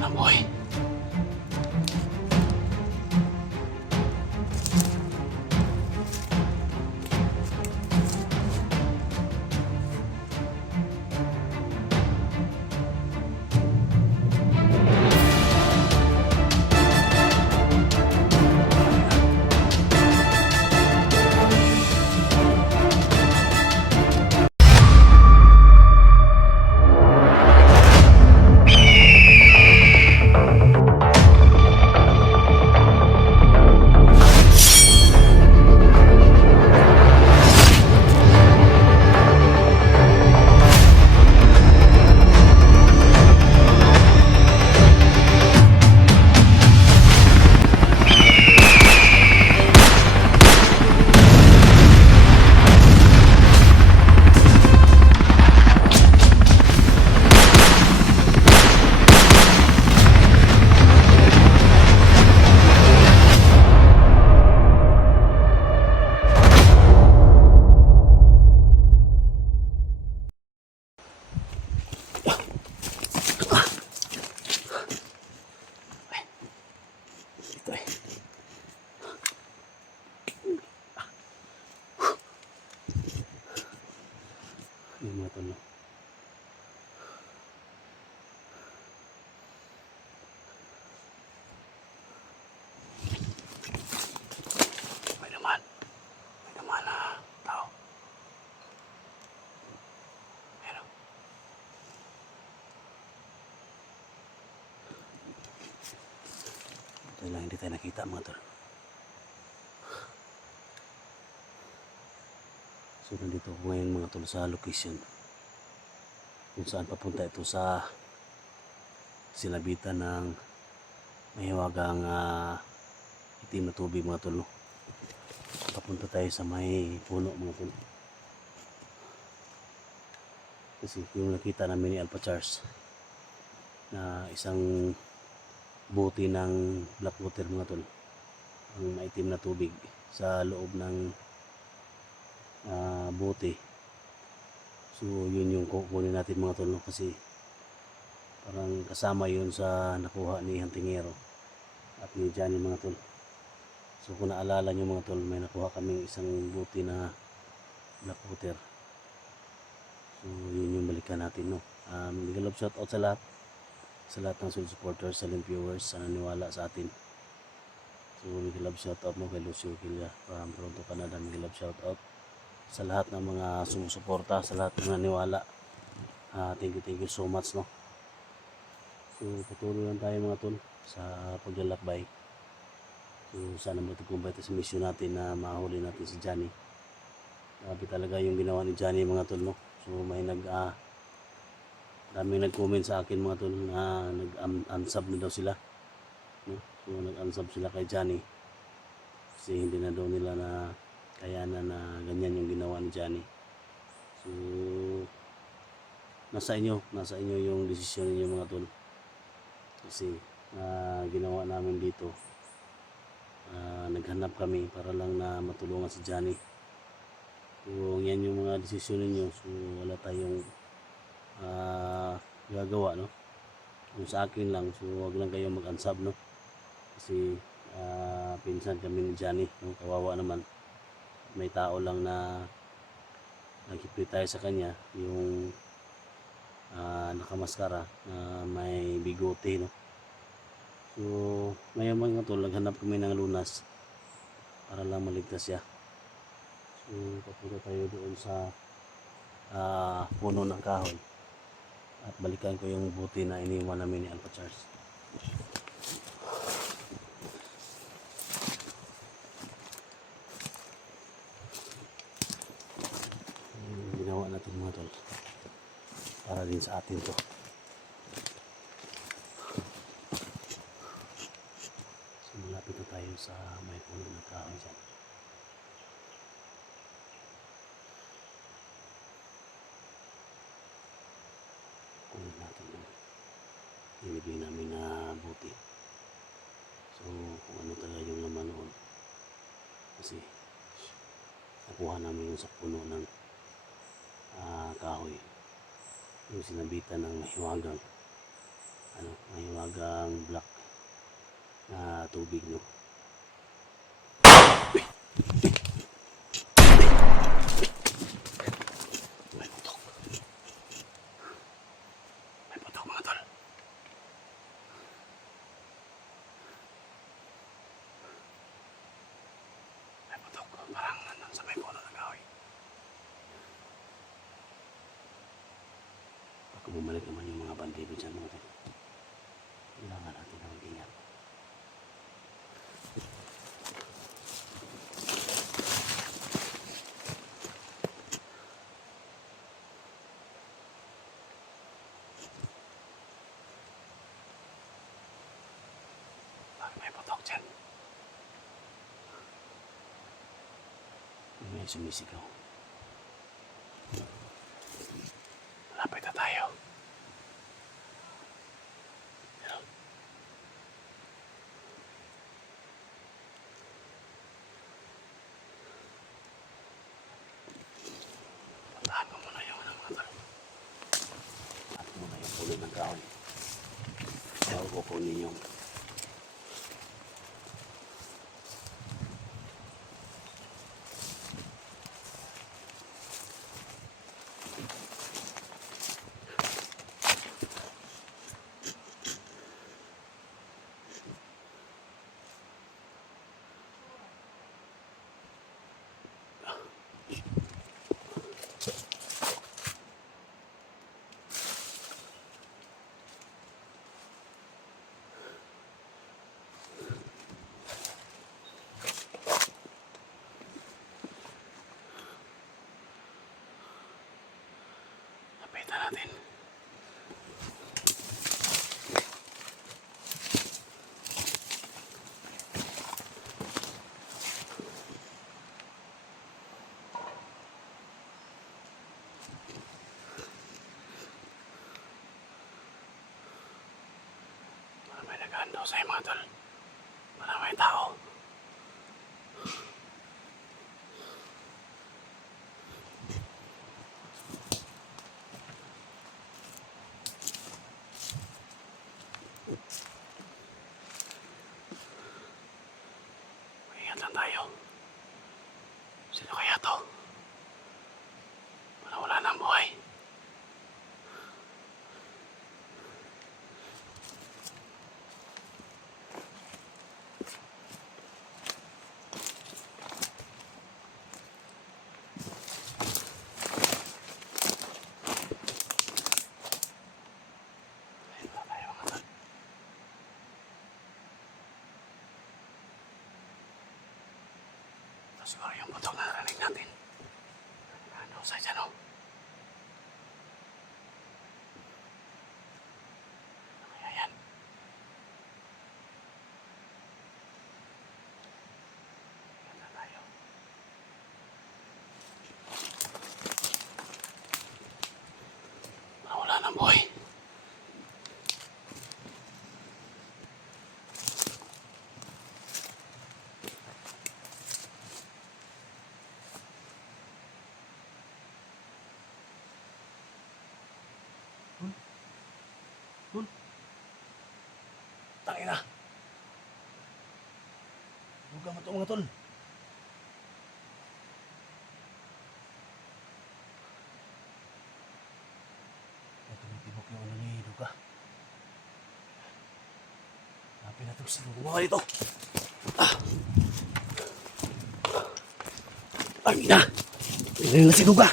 Sana boy. Ito eh. Yung mga tol. May naman na tao. Pero ito lang hindi tayo nakita mga tol. So nandito ako ngayon mga tol sa location kung saan papunta ito sa sinabitan ng mahiwagang itim na tubig mga tol. Papunta tayo sa may puno mga tol. Kasi yung nakita namin ni Alpha Charles na isang bote ng black water mga tol, ang maitim na tubig sa loob ng bote. So yun yung kukunin natin mga tol, no? Kasi parang kasama yun sa nakuha ni Hantingero at ni Johnny mga tol. So kung naalala nyo mga tol, may nakuha kaming isang bote na black water. So yun yung balikan natin, no. Love shout out sa lahat ng Soul supporters, silent viewers, sa naniwala sa atin. So love shout out mo kay Lucio Quilla from Toronto, Canada. Love shout out sa lahat ng mga sumusuporta, sa lahat ng naniwala. Thank you so much, no. So patuloy lang tayo mga tol sa paglalakbay. So sana matugumpay tayo sa mission natin na mahuli natin si Johnny. Grabe talaga yung ginawa ni Johnny mga tol, no. So may daming nag-comment sa akin mga tol na nag-unsub na daw sila, no? So nag-unsub sila kay Johnny kasi hindi na daw nila na kayanan na ganyan yung ginawa ni Johnny. So nasa inyo yung desisyon niyo mga tol. Kasi ginawa namin dito, naghanap kami para lang na matulungan si Johnny. Kung yan yung mga desisyon niyo, so wala tayong gagawa, no. Kung sa akin lang, so wag lang kayong mag-unsub, no. Kasi pinsan kami ni Johnny, no? Kawawa naman, may tao lang na nagkipit tayo sa kanya, yung nakamaskara na may bigote, no. So ngayon mga tol, naghanap kami ng lunas para lang maligtas siya. So papunta tayo doon sa puno ng kahoy at balikan ko yung buti na iniwan namin ni Alpha Charles. Ginawa natin mga tol para din sa atin to. So malapit na tayo sa may puno ng kahoy dyan. Kunin natin yung nilibig namin na buti. So kung ano talaga yung laman noon, kasi nakuha namin yung sa puno ng kahoy, yung sinabitan ng mahiwagang magang black na tubig, no. May putok. May putok mga tol. May putok. Parang nandun sa may puno ng kahoy. Baka bumalik naman yung mga bandido dyan mga tol. Kailangan natin na mag-ingat. May putok dyan. May sumisigaw. Malapit na tayo. Pero, puntahan ko muna yung mga tol. Puntahan ko muna yung puno ng kahoy. Bago ko kunin yung lapitan natin. May nag-ando sa'yo mga tol. Maraming tao. Ingat lang tayo. Sino kaya to? Wala ng buhay. Siguro yung putok na narinig natin. Ano sa dyan, oh? Ano kaya yan? Ganda tayo. Wala ng buhay. Tangina. Huwag ka matong mga tol. Ito yung tibok yung ano ni Duga. Napin na ito sa gumawa dito. Tangina. Tingnan na si Duga.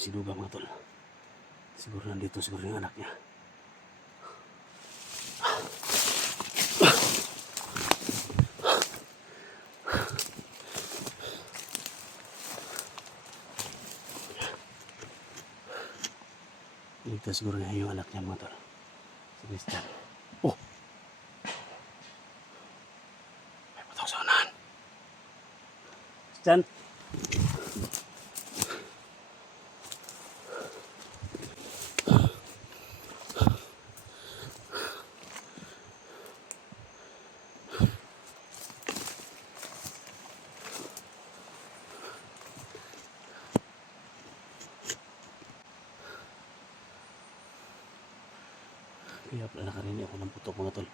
Si Duga mga tol. Siguro nandito siguro yung anak niya. Ligtas siguro niya yung anak niya mga tol. Si Christian. Oh! May putok sa unahan. Christian! Wala nakarinig ako ng putok mga tol.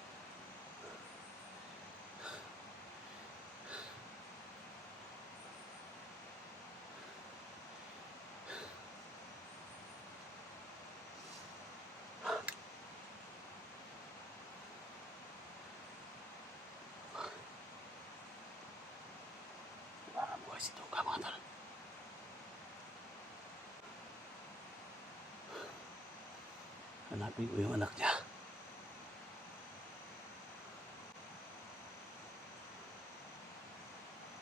Parang buhay si Duga mga tol. Hanapin ko yung anak niya.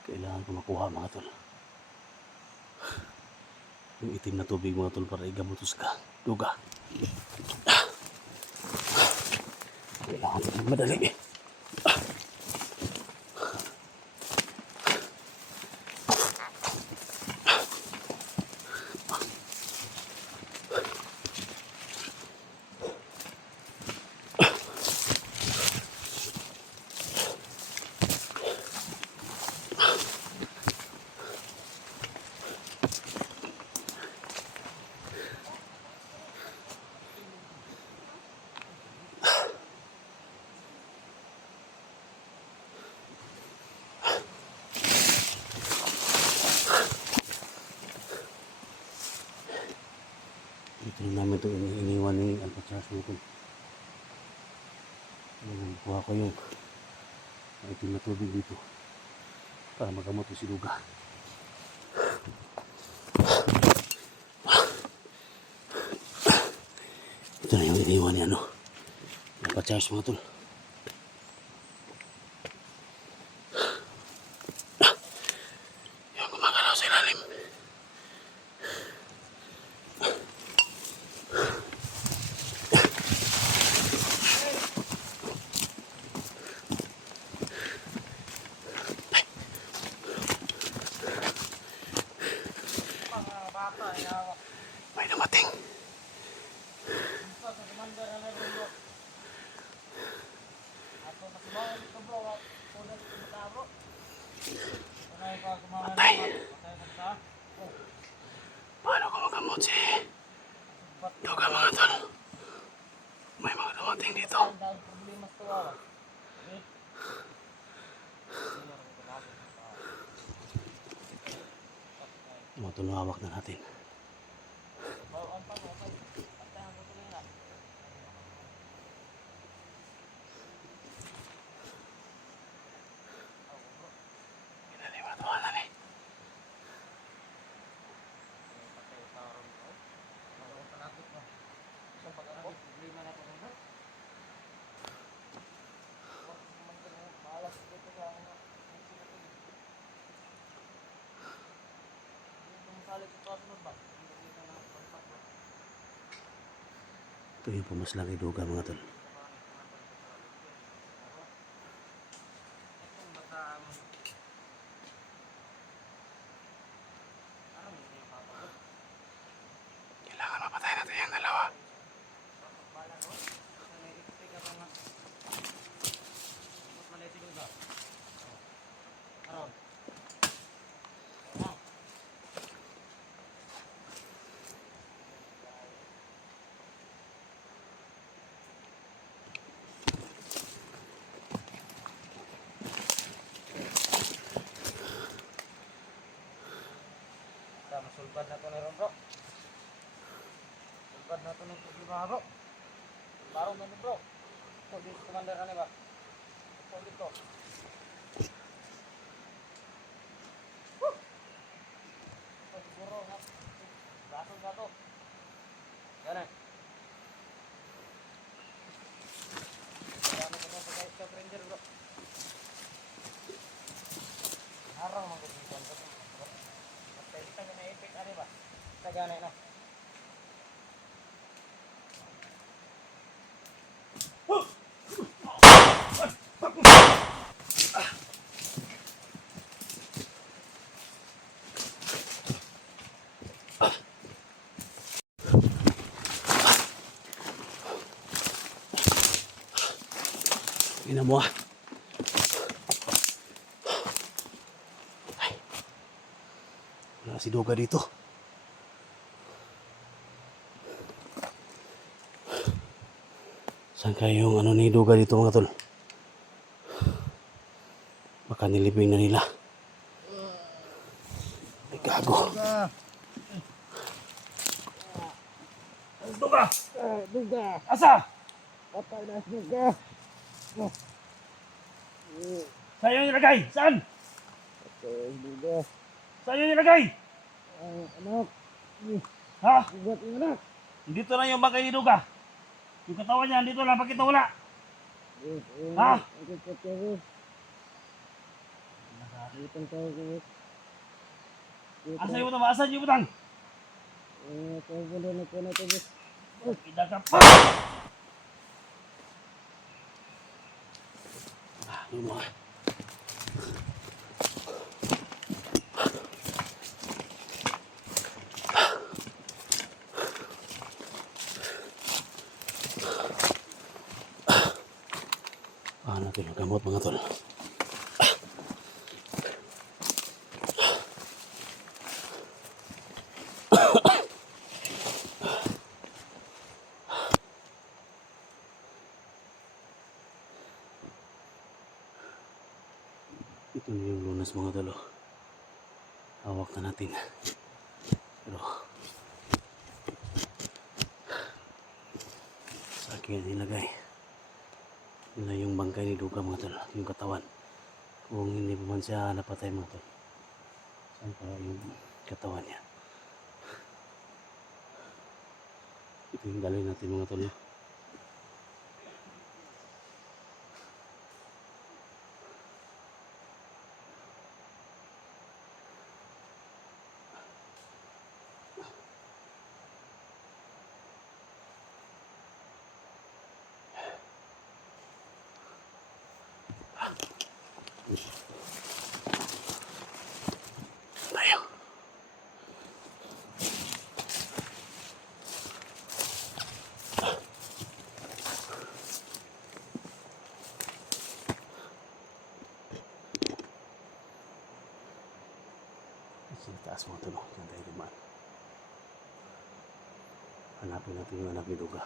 Kailangan ko makuha mga tol. Yung itim na tubig mga tol para igamot sa Duga. Kailangan ko madali. Ito namin ito iniwan ni Alcatraz mga tol. Kuha ko yung itim na tubig dito para magamot si Duga. Ito na yung iniwan ni Alcatraz mga tol. Yung gumagalaw sa ilalim. May dumating. Patay. Paano ko magamot si Duga mga tol? May mga dumating dito. Mga tol, hawak na natin. Ito yung pumaslang kay Duga mga tol. Kailangan mapatay natin yung dalawa. Sulbad na ito na ron bro. Sulbad na ito ng problema bro. Barong na ito bro. Ito dito commander ka na ba? Ito dito. Ito siguro nga. Basong na ito. Yan eh. Marami ko na pagka-stop ranger bro. Harang mga kubitan ko. Kita na na-effect ano ba? Taganay na. Ina mo ah. Wala si Duga dito. Saan kayong ano ni Duga dito mga tol? Baka nilibing na nila. Ay gago. Duga! Duga! Asa? Patay na si Duga! Saan yung nilagay? Saan? Patay si Duga! Saan yung nilagay? Ang anak! Ha? Dugat yung anak! Dito na yung bangkay ni Duga. Yung katawan niya, dito lang. Bakit wala? Ha? Ang kapatid ko. Nakakitang tao ko. Asa yung butang? Asan yung butang? Pagbulo na po na ito. Ida ka pa! Yung mga natin ang gamot mga tol. Ito na yung lunas mga tol. Hawak na natin. Pero sa akin nilagay. Yun na yung bangkay ni Duga mga tol. Yung katawan. Kung hindi pa man siya napatay mga tol. Saan pa yung katawan niya? Ito yung dalhin natin mga tol. Tayo. Sa taas mga tol. Diyan tayo dumaan. Hanapin natin yung anak ni Duga.